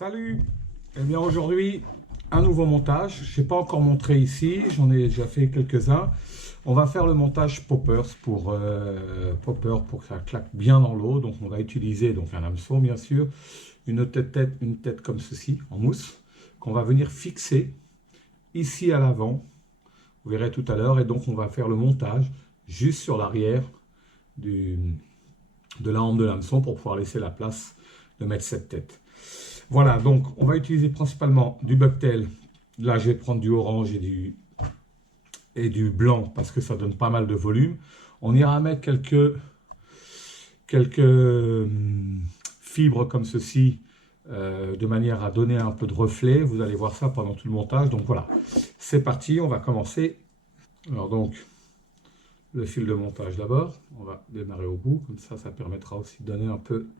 Salut! Eh bien aujourd'hui, un nouveau montage. Je n'ai pas encore montré ici, j'en ai déjà fait quelques-uns. On va faire le montage poppers pour que ça claque bien dans l'eau. Donc on va utiliser donc un hameçon bien sûr, une tête comme ceci en mousse qu'on va venir fixer ici à l'avant. Vous verrez tout à l'heure et donc on va faire le montage juste sur l'arrière de la hampe de l'hameçon pour pouvoir laisser la place de mettre cette tête. Voilà, donc on va utiliser principalement du bucktail. Là, je vais prendre du orange et du blanc parce que ça donne pas mal de volume. On ira mettre quelques fibres comme ceci de manière à donner un peu de reflet. Vous allez voir ça pendant tout le montage. Donc voilà, c'est parti, on va commencer. Alors donc, le fil de montage d'abord. On va démarrer au bout, comme ça permettra aussi de donner un peu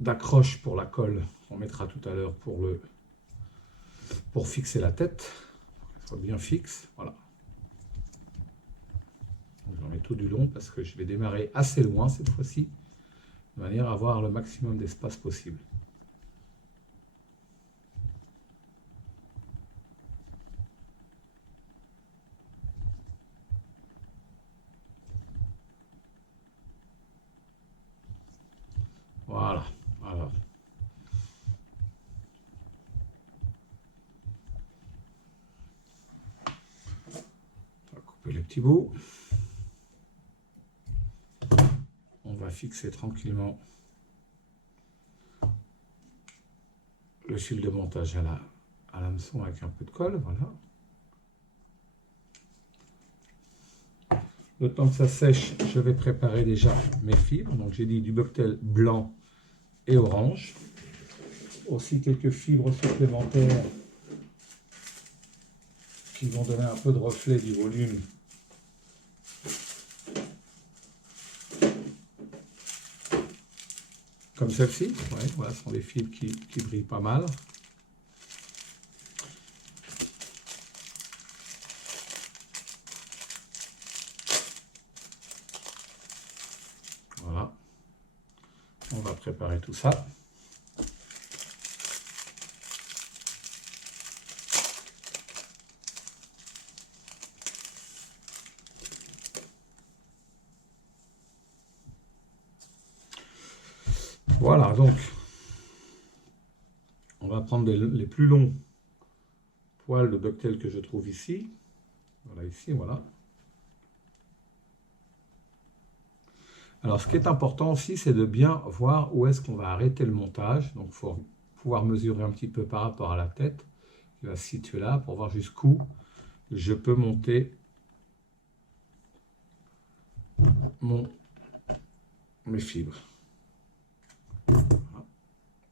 d'accroche pour la colle qu'on mettra tout à l'heure pour fixer la tête, pour qu'elle soit bien fixe. Voilà. J'en mets tout du long parce que je vais démarrer assez loin cette fois-ci, de manière à avoir le maximum d'espace possible. Voilà. Alors. On va couper les petits bouts. On va fixer tranquillement le fil de montage à l'hameçon avec un peu de colle. Voilà. Le temps que ça sèche, je vais préparer déjà mes fibres. Donc j'ai dit du bucktail blanc et orange. Aussi quelques fibres supplémentaires qui vont donner un peu de reflet du volume. Comme celle-ci. Ouais, voilà, ce sont des fibres qui brillent pas mal. Voilà. On va préparer tout ça. Voilà, donc, on va prendre les plus longs poils de bucktail que je trouve ici. Voilà, ici, voilà. Alors, ce qui est important aussi, c'est de bien voir où est-ce qu'on va arrêter le montage. Donc, il faut pouvoir mesurer un petit peu par rapport à la tête, qui va se situer là, pour voir jusqu'où je peux monter mes fibres. Voilà.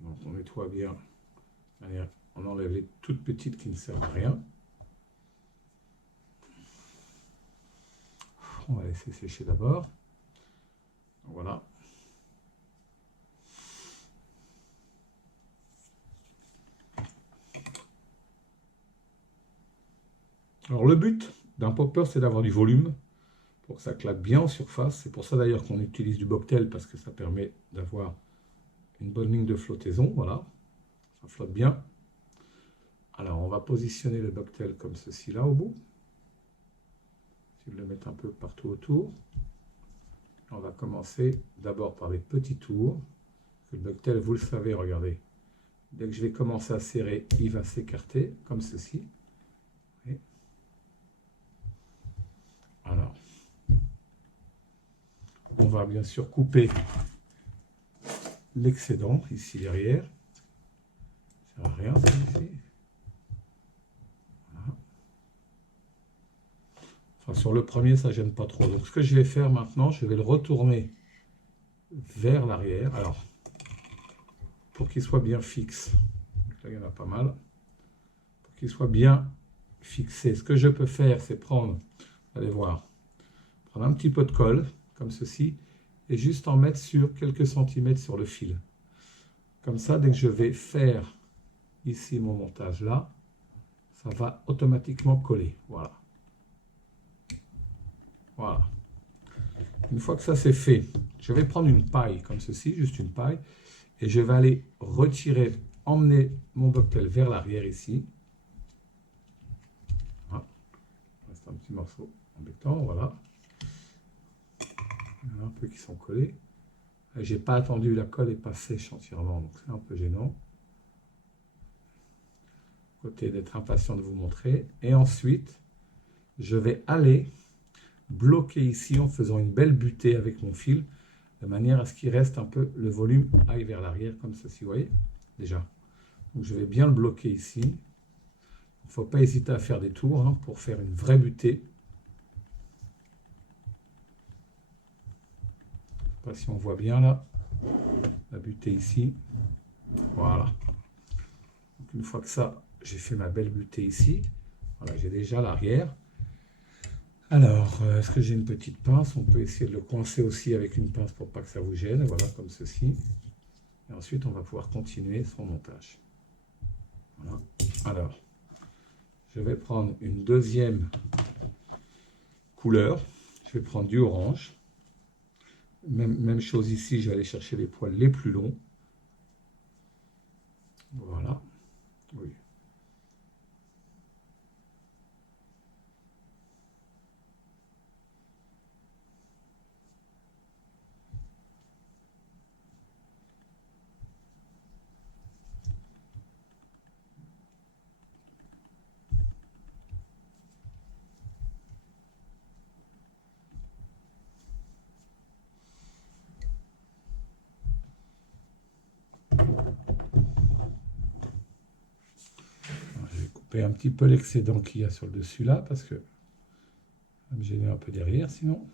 Donc, on nettoie bien. On enlève les toutes petites qui ne servent à rien. On va laisser sécher d'abord. Voilà. Alors le but d'un popper, c'est d'avoir du volume pour que ça claque bien en surface. C'est pour ça d'ailleurs qu'on utilise du bucktail parce que ça permet d'avoir une bonne ligne de flottaison. Voilà, ça flotte bien. Alors on va positionner le bucktail comme ceci là au bout. Je vais le mettre un peu partout autour. On va commencer d'abord par des petits tours. Le bucktail, vous le savez, regardez. Dès que je vais commencer à serrer, il va s'écarter comme ceci. Et alors, on va bien sûr couper l'excédent ici derrière. Ça ne sert à rien, ça ici. Voilà. Enfin, sur le premier, ça ne gêne pas trop. Donc, ce que je vais faire maintenant, je vais le retourner vers l'arrière. Alors, pour qu'il soit bien fixe. Donc là, il y en a pas mal. Pour qu'il soit bien fixé, ce que je peux faire, c'est prendre, allez voir, prendre un petit peu de colle, comme ceci, et juste en mettre sur quelques centimètres sur le fil. Comme ça, dès que je vais faire ici mon montage là, ça va automatiquement coller. Voilà. Voilà. Une fois que ça c'est fait, je vais prendre une paille comme ceci, juste une paille, Et je vais aller retirer, emmener mon Bucktail vers l'arrière ici. Voilà. Il reste un petit morceau embêtant, voilà. Il y en a un peu qui sont collés. J'ai pas attendu, la colle n'est pas sèche entièrement, donc c'est un peu gênant. Côté d'être impatient de vous montrer. Et ensuite, je vais aller bloquer ici en faisant une belle butée avec mon fil, de manière à ce qu'il reste un peu, le volume aille vers l'arrière, comme ceci, vous voyez, déjà. Donc je vais bien le bloquer ici. Il ne faut pas hésiter à faire des tours hein, pour faire une vraie butée. Je ne sais pas si on voit bien là, la butée ici. Voilà. Donc une fois que ça, j'ai fait ma belle butée ici. Voilà, j'ai déjà l'arrière. Alors, est-ce que j'ai une petite pince? On peut essayer de le coincer aussi avec une pince pour pas que ça vous gêne. Voilà, comme ceci. Et ensuite, on va pouvoir continuer son montage. Voilà. Alors, je vais prendre une deuxième couleur. Je vais prendre du orange. Même chose ici, je vais aller chercher les poils les plus longs. Voilà. Oui. Je vais couper un petit peu l'excédent qu'il y a sur le dessus là, parce que ça va me gêner un peu derrière sinon.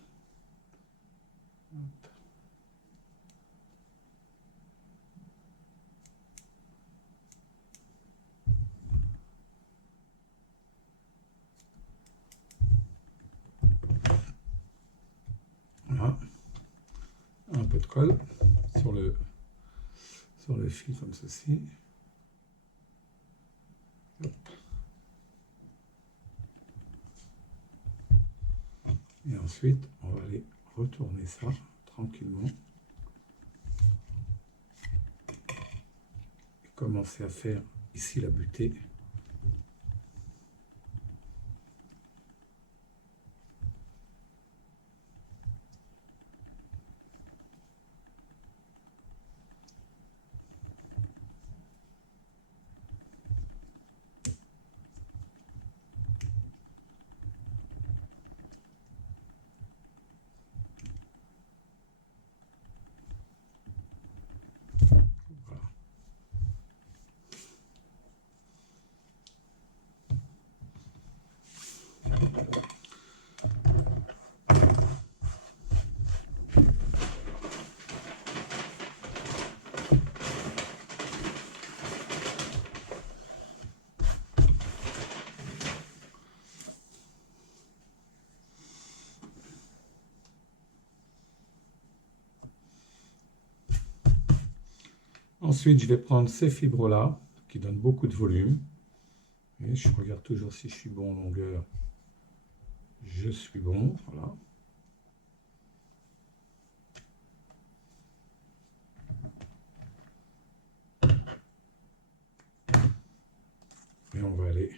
Voilà. Un peu de colle sur le fil comme ceci. Hop. Et ensuite, on va aller retourner ça tranquillement. Et commencer à faire ici la butée. Voilà. Ensuite, je vais prendre ces fibres-là, qui donnent beaucoup de volume. Et je regarde toujours si je suis bon en longueur. Je suis bon, voilà. Et on va aller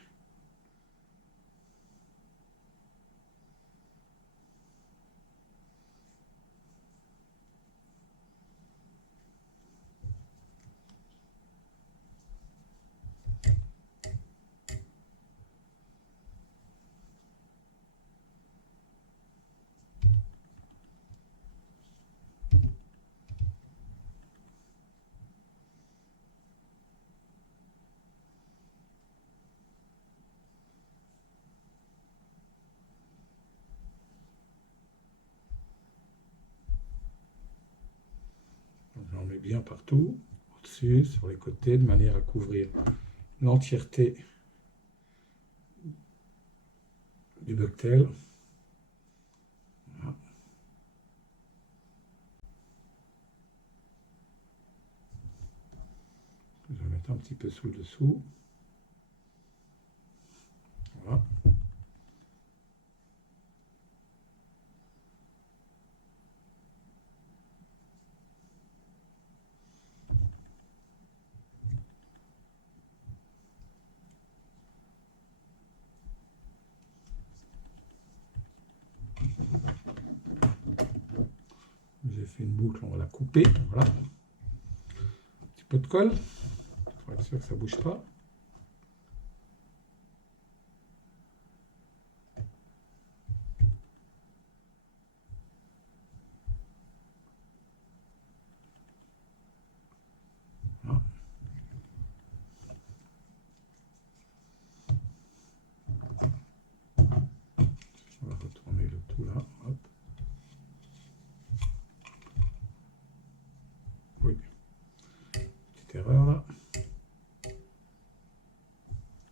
j'en mets bien partout, au-dessus, sur les côtés, de manière à couvrir l'entièreté du Bucktail. Voilà. Je vais mettre un petit peu sous le dessous. Voilà. fait une boucle, on va la couper. Voilà. Un petit peu de colle, pour être sûr que ça ne bouge pas. Voilà. On va retourner le tout là. Hop. Oui. Petite erreur là.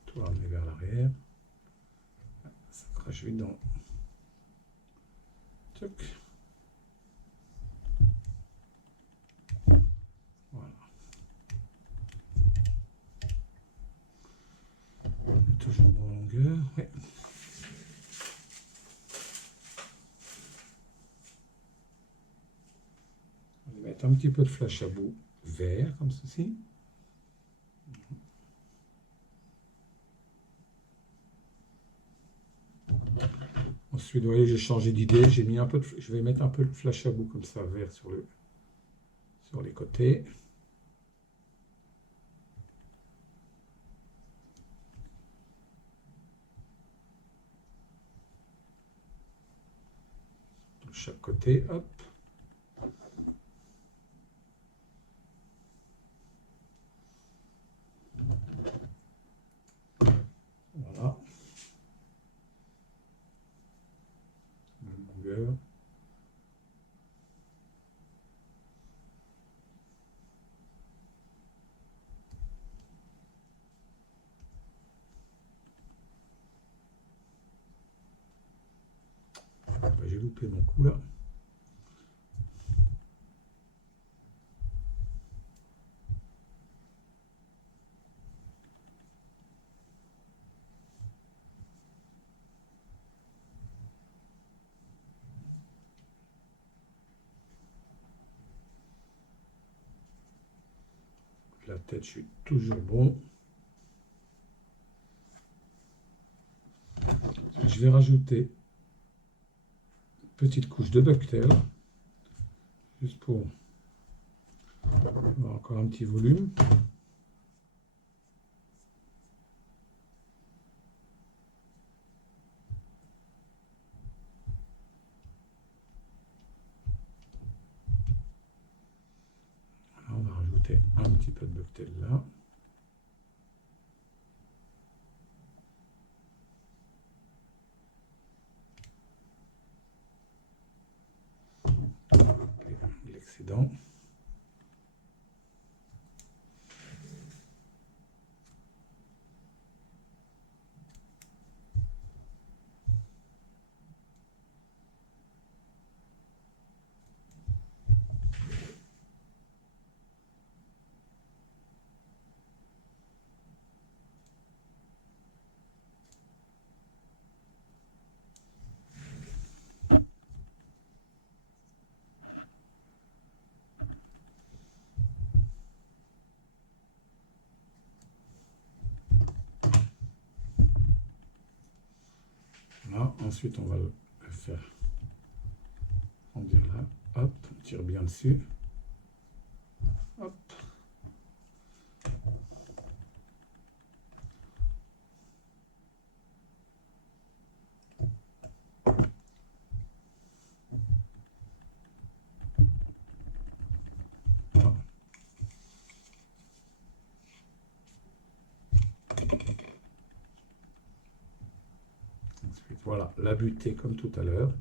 Tout ramener vers l'arrière. Ça crache vite dans. Tac. Voilà. On est toujours en longueur. Ouais. On va mettre un petit peu de flash à bout vert comme ceci. Ensuite, vous voyez, j'ai changé d'idée. J'ai mis un peu de, je vais mettre un peu de flash à bout comme ça, vert sur les côtés. De chaque côté, hop. Voilà. La longueur. J'ai loupé mon coup là. La tête, je suis toujours bon. Je vais rajouter une petite couche de Bucktail, juste pour avoir encore un petit volume. On va rajouter un petit peu de Bucktail là. L'excédent. Là, ensuite, on va le faire grandir là. Hop, on tire bien dessus. Hop. Voilà. Ensuite, voilà, la butée comme tout à l'heure.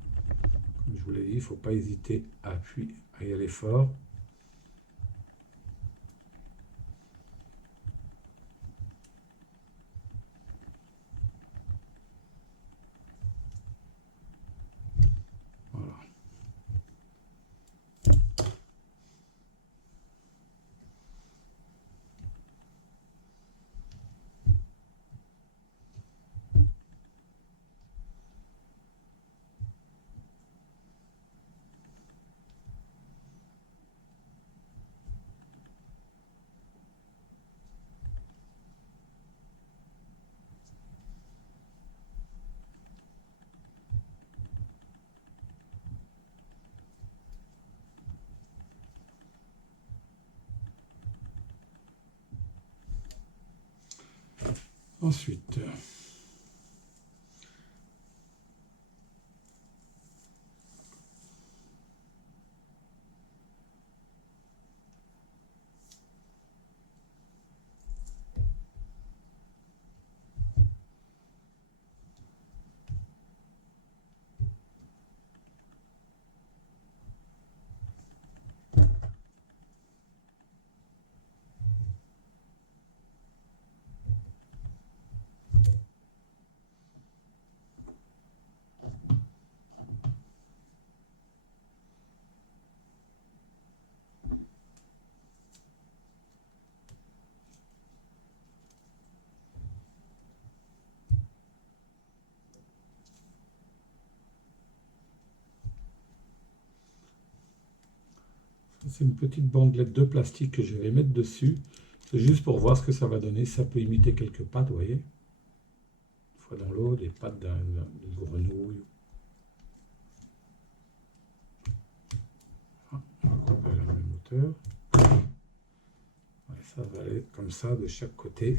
Comme je vous l'ai dit, il ne faut pas hésiter à y aller fort. Voilà. Ensuite, c'est une petite bandelette de plastique que je vais mettre dessus. C'est juste pour voir ce que ça va donner. Ça peut imiter quelques pattes, vous voyez. Une fois dans l'eau, des pattes d'une grenouille. Ah, on va couper à la même hauteur. Ouais, ça va aller comme ça de chaque côté.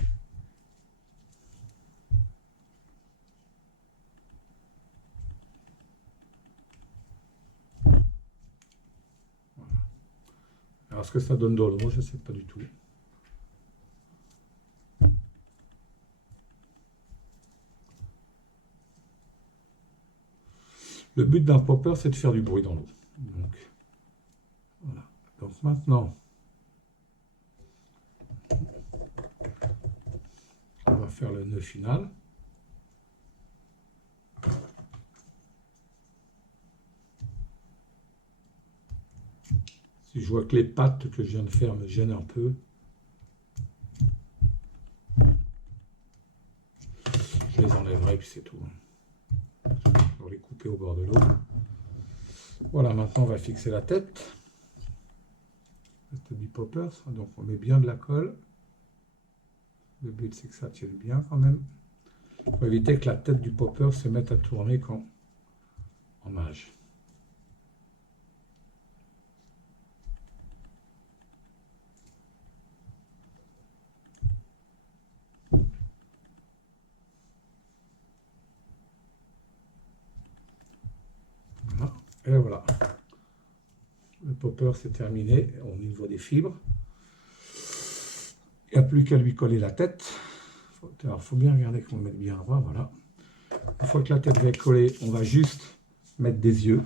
Voilà. Alors, ce que ça donne dans l'eau, je ne sais pas du tout. Le but d'un popper, c'est de faire du bruit dans l'eau. Donc, voilà. Donc maintenant, on va faire le nœud final. Si je vois que les pattes que je viens de faire me gênent un peu, je les enlèverai et puis c'est tout. On va les couper au bord de l'eau. Voilà, maintenant on va fixer la tête. La tête du popper. Donc on met bien de la colle. Le but c'est que ça tienne bien quand même. Pour éviter que la tête du popper se mette à tourner quand on nage. Voilà. Et voilà. Le popper c'est terminé au niveau des fibres. Il n'y a plus qu'à lui coller la tête. Alors il faut bien regarder qu'on le mette bien droit. Voilà. Une fois que la tête va être collée, on va juste mettre des yeux.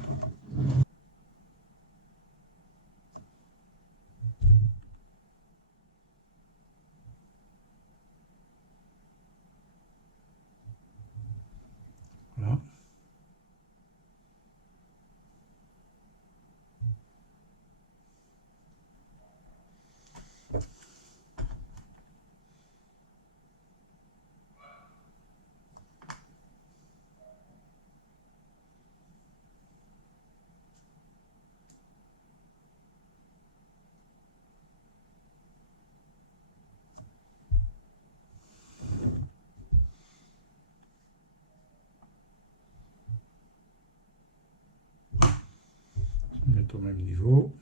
Voilà. Mettre au même niveau.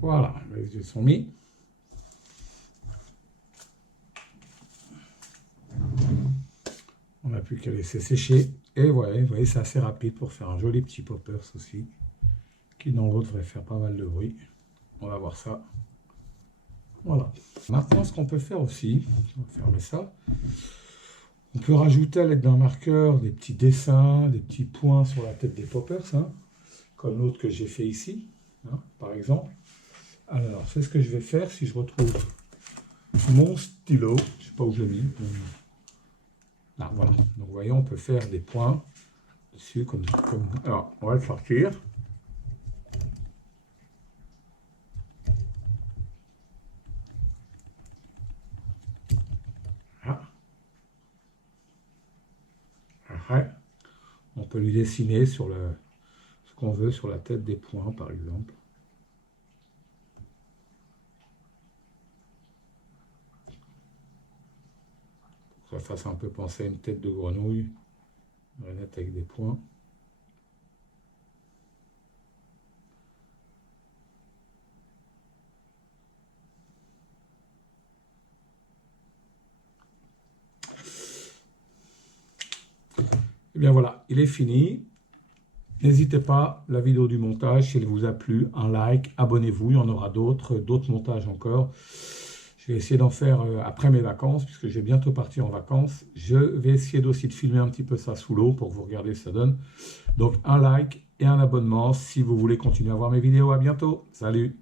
Voilà, les yeux sont mis. On n'a plus qu'à laisser sécher. Et voilà, vous voyez, c'est assez rapide pour faire un joli petit poppers aussi, qui dans l'eau devrait faire pas mal de bruit. On va voir ça. Voilà. Maintenant, ce qu'on peut faire aussi, on va fermer ça, on peut rajouter à l'aide d'un marqueur des petits dessins, des petits points sur la tête des poppers, hein, comme l'autre que j'ai fait ici, hein, par exemple. Alors, c'est ce que je vais faire si je retrouve mon stylo. Je ne sais pas où je l'ai mis. Ah, voilà. Donc, vous voyez, on peut faire des points dessus, comme. Alors, on va le sortir. Ah. Après, on peut lui dessiner sur ce qu'on veut sur la tête des points, par exemple. Pour que ça fasse un peu penser à une tête de grenouille, avec des points. bien voilà, il est fini. N'hésitez pas, la vidéo du montage, si elle vous a plu, un like, abonnez-vous, il y en aura d'autres montages encore. Je vais essayer d'en faire après mes vacances, puisque je vais bientôt partir en vacances. Je vais essayer aussi de filmer un petit peu ça sous l'eau pour que vous regarder ce que ça donne. Donc un like et un abonnement si vous voulez continuer à voir mes vidéos. À bientôt, salut!